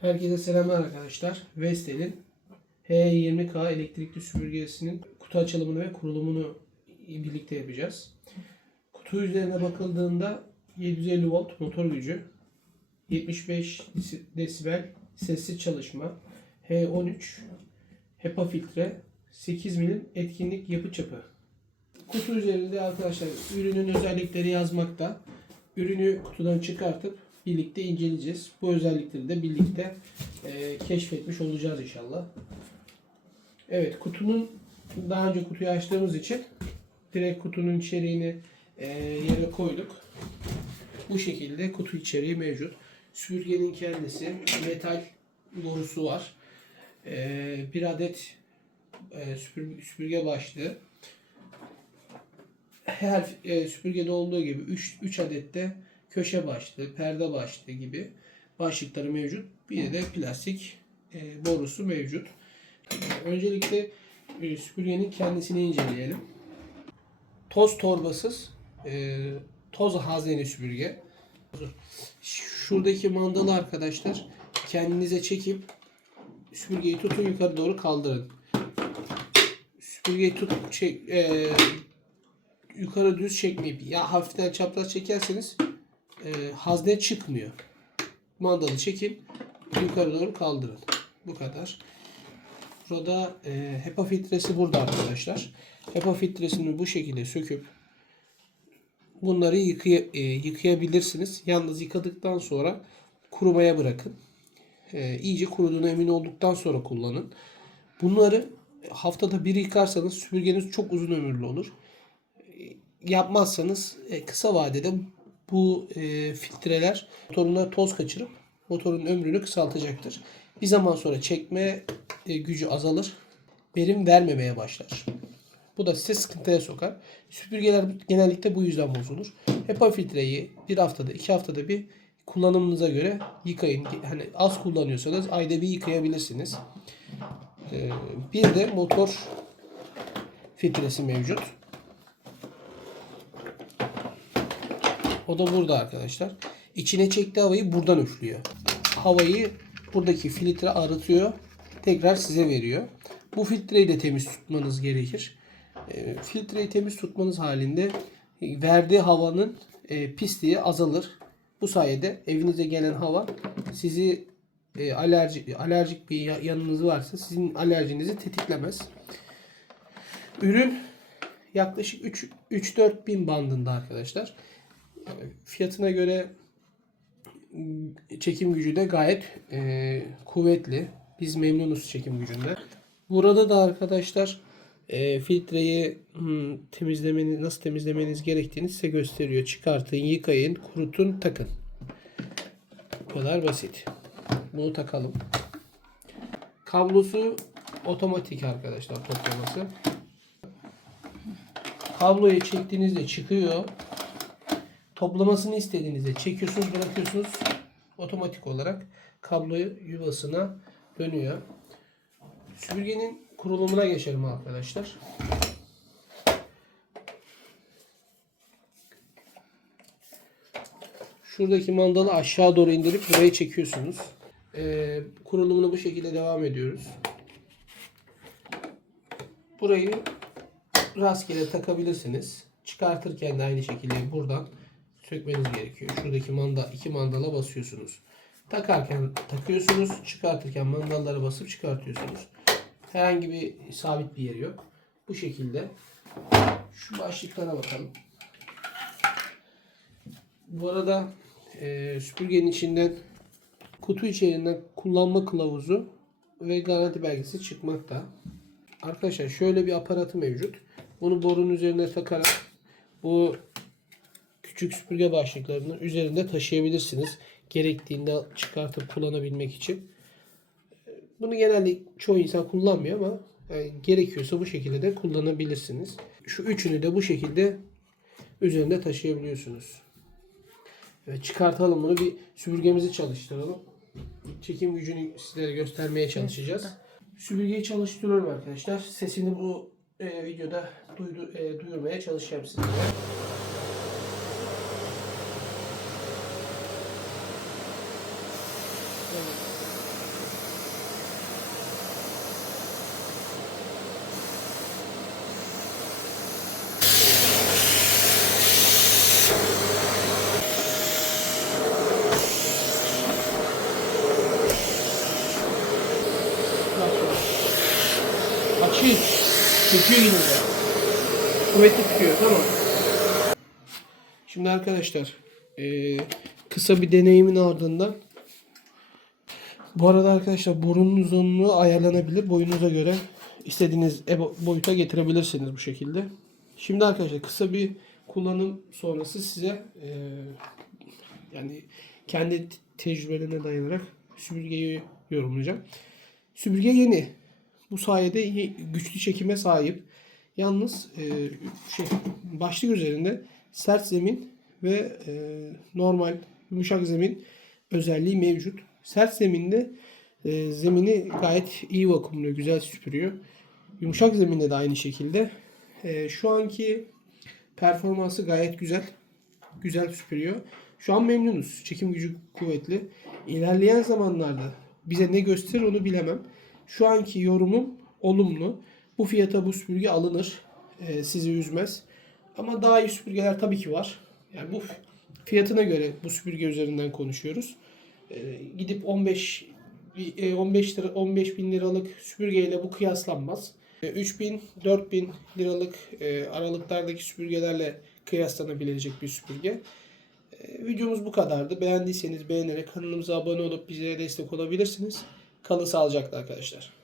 Herkese selamlar arkadaşlar. Vestel'in H20K elektrikli süpürgesinin kutu açılımını ve kurulumunu birlikte yapacağız. Kutu üzerine bakıldığında 750 volt motor gücü, 75 desibel sessiz çalışma, H13 HEPA filtre, 8 milim etkinlik yapı çapı. Kutu üzerinde arkadaşlar ürünün özellikleri yazmakta. Ürünü kutudan çıkartıp birlikte inceleyeceğiz. Bu özellikleri de birlikte e, keşfetmiş olacağız inşallah. Evet kutunun daha önce kutuyu açtığımız için direkt kutunun içeriğini e, yere koyduk. Bu şekilde kutu içeriği mevcut. Süpürgenin kendisi metal borusu var. E, bir adet e, süpürge, süpürge başlığı. Her e, süpürgede olduğu gibi 3 3 adet de köşe başlığı, perde başlığı gibi başlıkları mevcut. Bir de plastik e, borusu mevcut. Öncelikle e, süpürgenin kendisini inceleyelim. Toz torbasız, e, toz hazneli süpürge. Şuradaki mandalı arkadaşlar kendinize çekip süpürgeyi tutun yukarı doğru kaldırın. Süpürgeyi tut çek, e, yukarı düz çekmeyip ya hafiften çapraz çekerseniz e, hazne çıkmıyor. Mandalı çekin yukarı doğru kaldırın. Bu kadar. Burada e, HEPA filtresi burada arkadaşlar. HEPA filtresini bu şekilde söküp bunları yıkaya, e, yıkayabilirsiniz. Yalnız yıkadıktan sonra kurumaya bırakın. E, iyice kuruduğuna emin olduktan sonra kullanın. Bunları haftada bir yıkarsanız süpürgeniz çok uzun ömürlü olur. E, Yapmazsanız e, kısa vadede bu e, filtreler motoruna toz kaçırıp motorun ömrünü kısaltacaktır. Bir zaman sonra çekme e, gücü azalır. Verim vermemeye başlar. Bu da size sıkıntıya sokar. Süpürgeler genellikle bu yüzden bozulur. HEPA filtreyi bir haftada, iki haftada bir kullanımınıza göre yıkayın. Hani az kullanıyorsanız ayda bir yıkayabilirsiniz. Ee, bir de motor filtresi mevcut. O da burada arkadaşlar. İçine çektiği havayı buradan üflüyor. Havayı buradaki filtre arıtıyor. Tekrar size veriyor. Bu filtreyi de temiz tutmanız gerekir. E, filtreyi temiz tutmanız halinde verdiği havanın e, pisliği azalır. Bu sayede evinize gelen hava sizi e, alerji, alerjik bir ya- yanınız varsa sizin alerjinizi tetiklemez. Ürün yaklaşık 3-4 bin bandında arkadaşlar. Fiyatına göre çekim gücü de gayet e, kuvvetli. Biz memnunuz çekim gücünde. Burada da arkadaşlar e, filtreyi hmm, temizlemeniz nasıl temizlemeniz gerektiğini size gösteriyor. Çıkartın, yıkayın, kurutun, takın. Bu kadar basit. Bunu takalım. Kablosu otomatik arkadaşlar toplaması. Kabloyu çektiğinizde çıkıyor. Toplamasını istediğinizde çekiyorsunuz, bırakıyorsunuz. Otomatik olarak kabloyu yuvasına dönüyor. Süpürgenin kurulumuna geçelim arkadaşlar. Şuradaki mandalı aşağı doğru indirip buraya çekiyorsunuz. Ee, kurulumunu bu şekilde devam ediyoruz. Burayı rastgele takabilirsiniz. Çıkartırken de aynı şekilde buradan sökmeniz gerekiyor. Şuradaki manda iki mandala basıyorsunuz. Takarken takıyorsunuz, çıkartırken mandallara basıp çıkartıyorsunuz. Herhangi bir sabit bir yeri yok. Bu şekilde. Şu başlıklara bakalım. Bu arada e, süpürgenin içinden kutu içerisinden kullanma kılavuzu ve garanti belgesi çıkmakta. Arkadaşlar şöyle bir aparatı mevcut. Bunu borunun üzerine takarak bu küçük süpürge başlıklarını üzerinde taşıyabilirsiniz. Gerektiğinde çıkartıp kullanabilmek için. Bunu genelde çoğu insan kullanmıyor ama yani gerekiyorsa bu şekilde de kullanabilirsiniz. Şu üçünü de bu şekilde üzerinde taşıyabiliyorsunuz. Evet, çıkartalım bunu bir süpürgemizi çalıştıralım. Çekim gücünü sizlere göstermeye çalışacağız. Süpürgeyi çalıştırıyorum arkadaşlar. Sesini bu e, videoda duydu, e, duyurmaya çalışacağım sizlere. Açayım. Çekiyor yine de. Kuvvetli tutuyor tamam. Şimdi arkadaşlar e, kısa bir deneyimin ardından bu arada arkadaşlar borunun uzunluğu ayarlanabilir. Boyunuza göre istediğiniz ebo- boyuta getirebilirsiniz bu şekilde. Şimdi arkadaşlar kısa bir kullanım sonrası size eee, yani kendi tecrübelerine dayanarak süpürgeyi yorumlayacağım. Süpürge yeni. Bu sayede güçlü çekime sahip. Yalnız e, şey başlık üzerinde sert zemin ve e, normal yumuşak zemin özelliği mevcut. Sert zeminde e, zemini gayet iyi vakumluyor, güzel süpürüyor. Yumuşak zeminde de aynı şekilde. E, şu anki performansı gayet güzel. Güzel süpürüyor. Şu an memnunuz. Çekim gücü kuvvetli. İlerleyen zamanlarda bize ne gösterir onu bilemem. Şu anki yorumum olumlu. Bu fiyata bu süpürge alınır. Ee, sizi üzmez. Ama daha iyi süpürgeler tabii ki var. Yani bu fiyatına göre bu süpürge üzerinden konuşuyoruz. Ee, gidip 15 bir, e, 15 lira 15 bin liralık süpürgeyle bu kıyaslanmaz. 3000 4000 liralık e, aralıklardaki süpürgelerle kıyaslanabilecek bir süpürge. E, Videomuz bu kadardı. Beğendiyseniz beğenerek kanalımıza abone olup bize destek olabilirsiniz. Kalın sağlıcakla arkadaşlar.